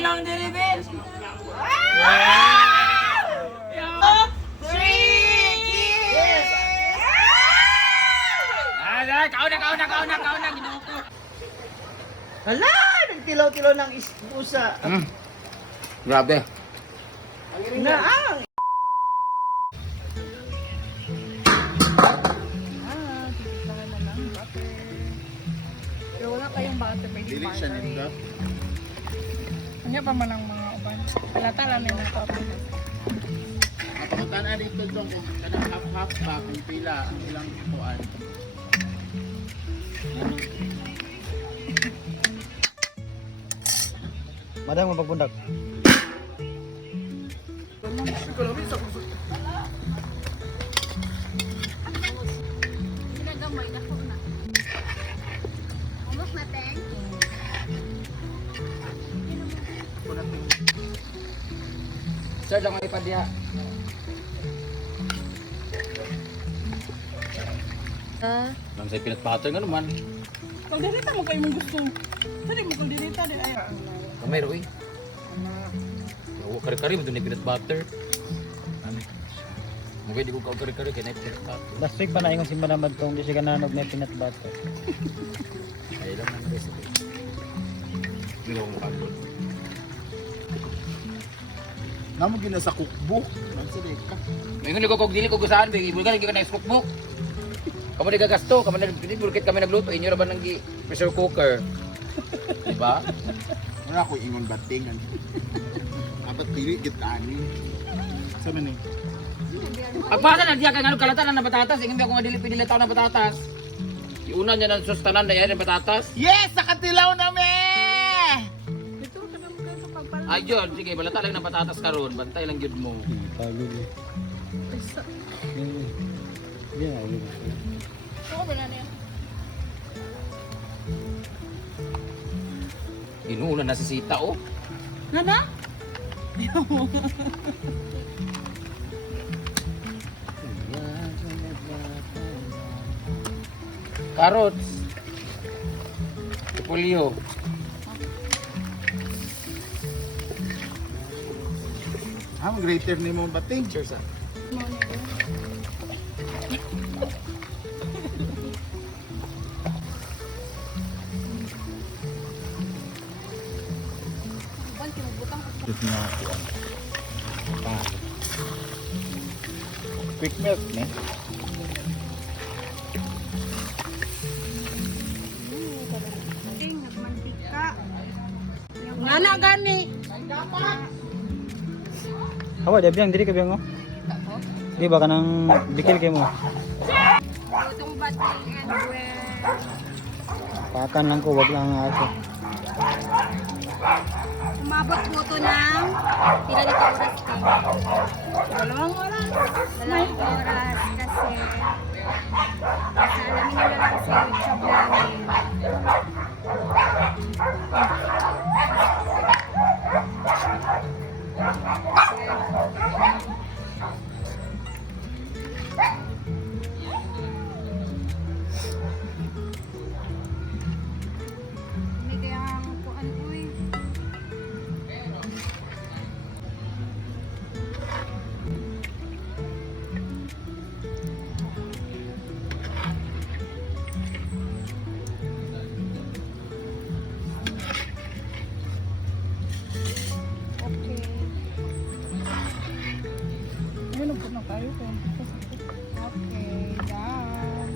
lang diri, Ben. Kau na, ginuko. Hala, nagtilaw-tilaw ng pusa. Grabe. Naang. Pero wala kayong butter, may Dili siya nito. Ano pa man ang mga uban? Palataran nila ito. Papuntaan na dito dong kung kanang half-half pa kung pila ang ilang tuan. Madang mapagpundak. Ginagamay na ko na. Umok natin. Sir, lang ay padya. Nang say peanut butter nga naman. Kung dinita mo kayo mong gusto. Sari mo kung dinita di ay. Kamay ro eh. Kari-kari mo doon yung peanut butter. Mungkin di ko kau kari-kari kaya na peanut butter. Last week pa na ingon si Manamad kung di siya kananog na peanut butter. Ay lang ang recipe. Hindi ko makakul. Namo gina sa cookbook. Nagsaday ka. Ngayon ko kung dili ko gusaan, ibul ka na cookbook. Kamu di gagasto, kamu na bulkit kami nagluto, inyo ra ba nang pressure cooker? Diba? Wala ko ingon batingan. Apat dili git ani. Sa man ni? Pagpasa na diya kay ngano kalatan na patatas, ingin ako nga dili pidili taw na patatas. Iuna niya na sustanan na yan patatas. Yes, nakatilaw na me. Dito ka na mo kayo pagpala. Ayun, sige, balata lang ng patatas karon, bantay lang gyud mo. Pagod eh. Yeah, Ako ba na niya? Inuuna na si Sita oh. Nana? Carrots. Repolyo. Ang greater ni mo bating. Cheers ah. Dito na ako. Quick milk, ne? Nana gani. Hawa, dia bilang diri ka bilang mo. Di ba kanang bikil kay mo? Itong bating and well. Pakan lang ko, wag lang ako. Umabot po ito ng pila dito oras din. Dalawang oras. Dalawang oras kasi alamin nila lang sa YouTube namin. Hindi kaya ang upuan ko eh. Okay. Ayun, nagpun na tayo ko. Okay, done.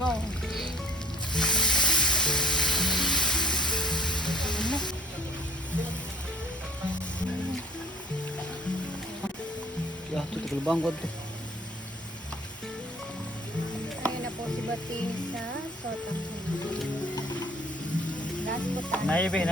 Go. Ya, tutok lubang ko. Ayun na po si Bating sa Sotang. Last po tayo. Naibe.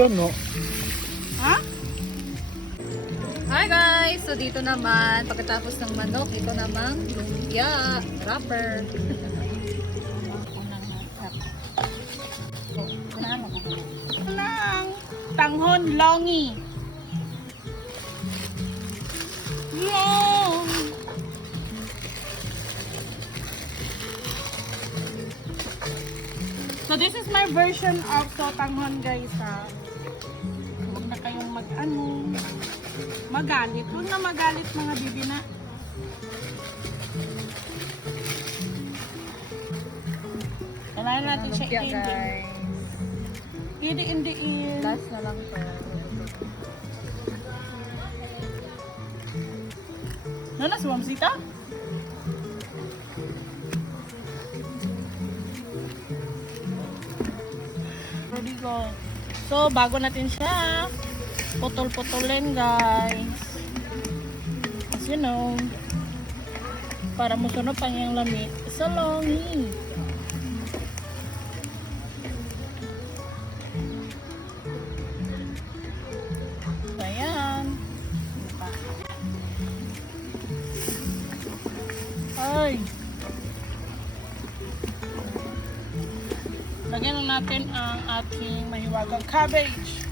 Yan, no? Ha? Hi guys! So dito naman, pagkatapos ng manok, ito namang lumpia, wrapper. Tanghon longi. Long. So this is my version of sotanghon guys ha. Huwag na kayong magalit. Huwag na magalit mga bibi na. Kailangan natin siya i-ending. Hindi-indiin. Last na lang to. Nanas, Wamsita? Ready go. So, bago natin siya putol-putulin guys. As you know, para musuno pa yung lamit sa longi. So, ayan. Ay. Lagyan na natin ang ating mahiwagang cabbage.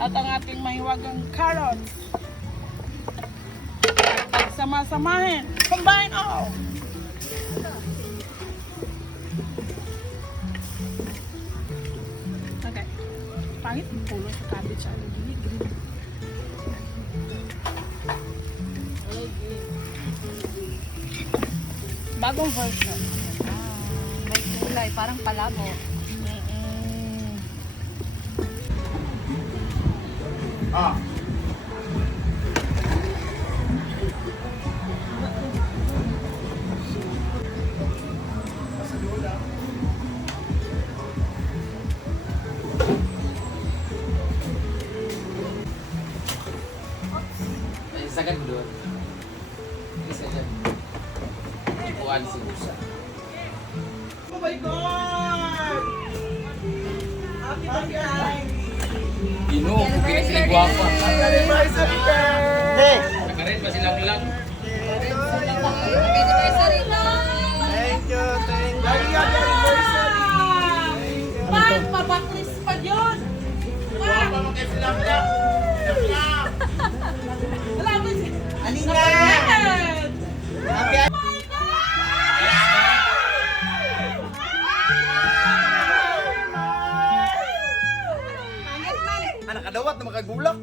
At ang ating mahiwagang carrots. At sama-samahin. Combine all. Okay. Pangit yung pulo sa cabbage. Ano, green. Bagong version. May kulay, parang palabo. Ah. May sagad doon. Isa dyan. Ibuan si Musa. Oh my God! Happy birthday! Ino, kukira sila guwapa. Anniversary girl! Nakarin ba silang lang? Anniversary na! Thank you! Happy anniversary! Pag, papaklis pa yun! Guwapa mo kayo silang lang! Wala mo si... Alina! Happy Anak kadawat na makagulak.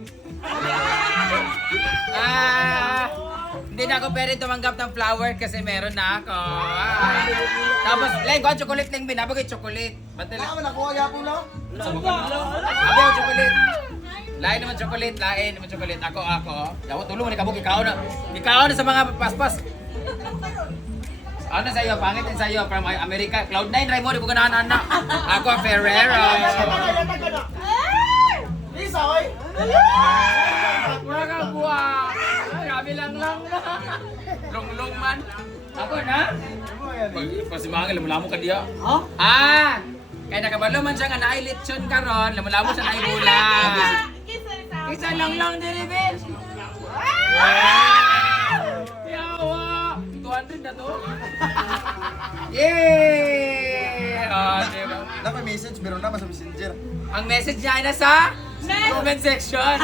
Hindi na ako pwede tumanggap ng flower kasi meron na ako. Tapos, Len, kuha chocolate lang, binabagay chocolate. Ba't nila? Ako nakuha yapon lang. Sa mukha. Abi ako chocolate. Lain naman chocolate, lain naman chocolate. Ako. Yawa, tulong mo ni kabuk, ikaw na. Ikaw na sa mga paspas. Ano sa iyo? Pangit din sa iyo. From America. Cloud9, Raymond, di ko ganahan anak. Ako, Ferrero. Lisa, oy! Mura ka buwa. Grabe lang na. Long man. Ako na? Pasimangin, lamulamo ka diya. Huh? Kaya nakabalo man siya nga na lechon karon, lamulamo siya na bulan. Isa lang din Rebel. Yawa! 200 na to. Yay! Diba? Dapat message, meron naman sa messenger. Ang message niya ay nasa comment section.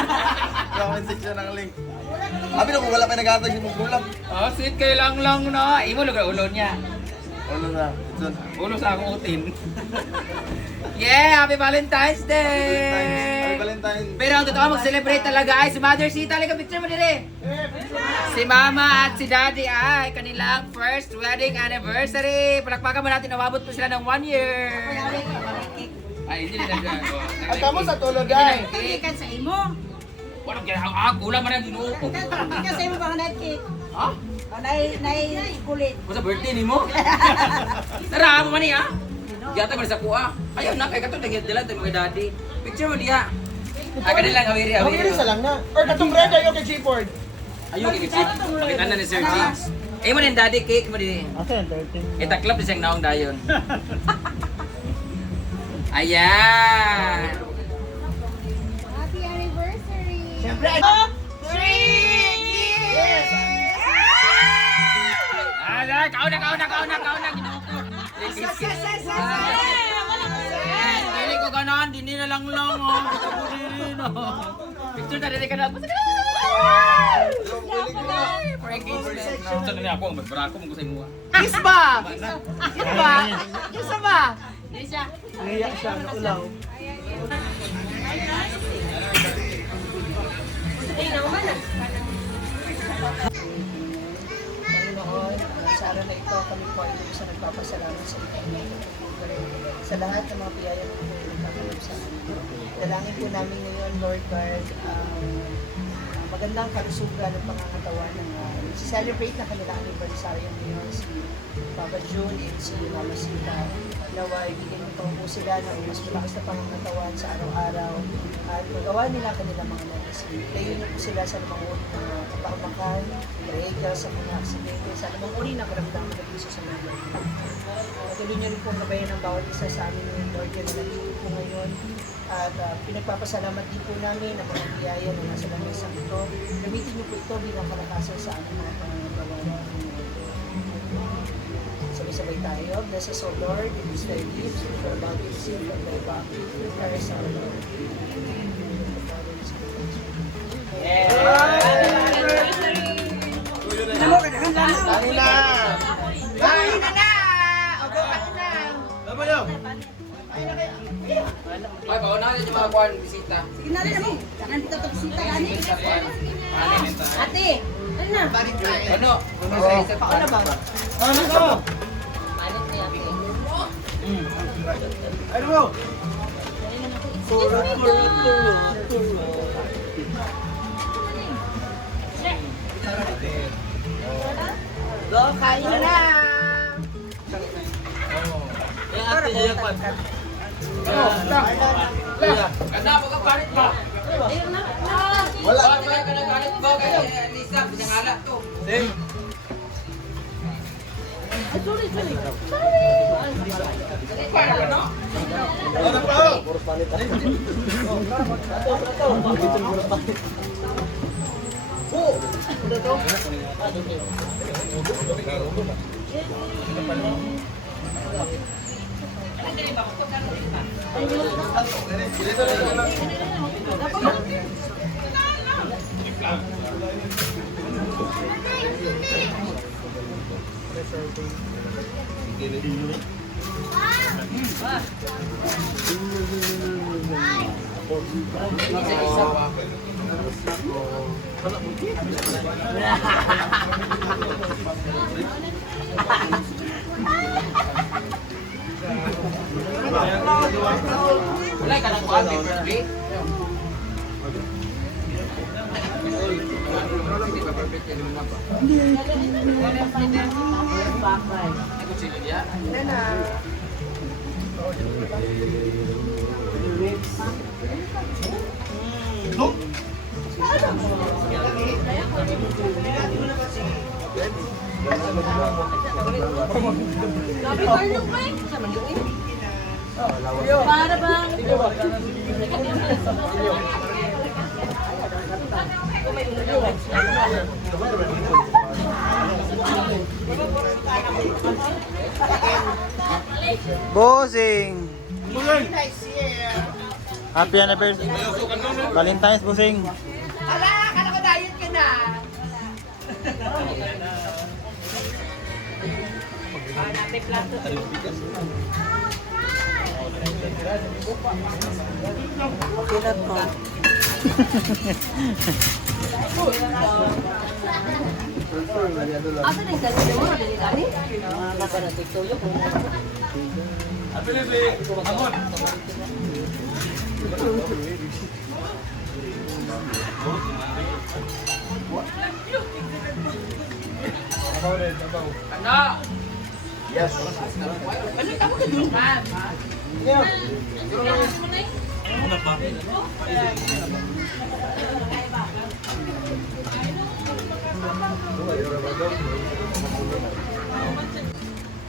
Comment section ng link. Abi na kung wala pa nag-atag yung magulak. Sweet kayo lang no. Imo lugar ulo niya. Ulo na. Itson. Ulo sa akong utin. Yeah! Happy Valentine's Day! Happy Valentine. Pero ang totoo mag-celebrate talaga ay si Mother Sita. Halika picture mo dire. Si Mama at si Daddy ay kanilang first wedding anniversary. Palakpakan mo natin, nawabot po sila ng 1 year. Ay, hindi nila dyan. At kamo sa tulog ay. Ikan sa imo. Walang kaya ako, ulang man ang ginuo ko. Ikan sa imo baka na-cake. Ha? Kulit. O sa birthday ni mo? Tara, mo man niya. Yata man sa kuha. Ayaw na, kaya kato, nagdala tayo mga daddy. Picture mo diya. Ay, kanilang awiri. Okay, isa lang na. Or katong red ayo kay G-Ford. Ayun, kikitsip. Pakita na ni Sir G. Eh mo din daddy, cake mo din. Asa yan, 13? Itaklap din siyang naong dayon. Ayan! Happy anniversary! Siyempre, Kauna! Ginuko! Dili ko ganon, dini na lang oh. Gusto ko din Picture na dili ka na. For engagement. Gusto na niya ako, magbarako mo ko sa imo. kiss ba? Kiss ba? Kiss ba? Hindi siya. Naiyak siya, naulaw. Panginoon, sa araw na ito, kami po ay sa nagpapasalamat sa inyo. Sa lahat ng mga biyaya po po nagkakalap sa amin. Dalangin po namin ngayon, Lord God, magandang kalusugan ng pangangatawan ng celebrate na kanilang anniversary ngayon si Papa June and si Mama Sita. Naway, bigyan mo po sila ng mas malakas na pangangatawan sa araw-araw at magawa nila kanilang mga naisin. Layo niyo po sila sa mga uri ng kapakamakan, regal sa mga aksidente, sa mga uri ng karamdaman na puso sa mga lahat. Patuloy niyo rin po ang gabayan ng bawat isa sa amin ng Lord na nandito po ngayon. At pinagpapasalamat din po namin ang mga biyaya na nasa lamisang ito. Gamitin niyo po ito bilang kalakasan sa aming mga pangangagawa. Sabay-sabay tayo. Bless us, O Lord, in this thy gifts, which are about to receive from thy body. Prepare us, our Lord. Dali na! Dali na! Ogo ka na! Laban yun! Ay, kauna din yung mga kuwan, bisita. Sige na rin naman. Nandito ito bisita gani. Ate, ano na? Ano? Paano ba? Ano ko? Ano mo? Go, kain na na! Ganda, magkapalit ba? Wala. Wala ka nagalit ba? Kaya Lisa, pinangalat to. Ano pa? Wala ka lang kuwan, paper plate. Para bang Bossing! Happy anniversary! Valentine's, Bossing! Ala, kala ko diet ka na. asa nang dali mo dali gani? Mga kaparating tuyo ko. Ano?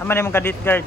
Aman yung kadit guard.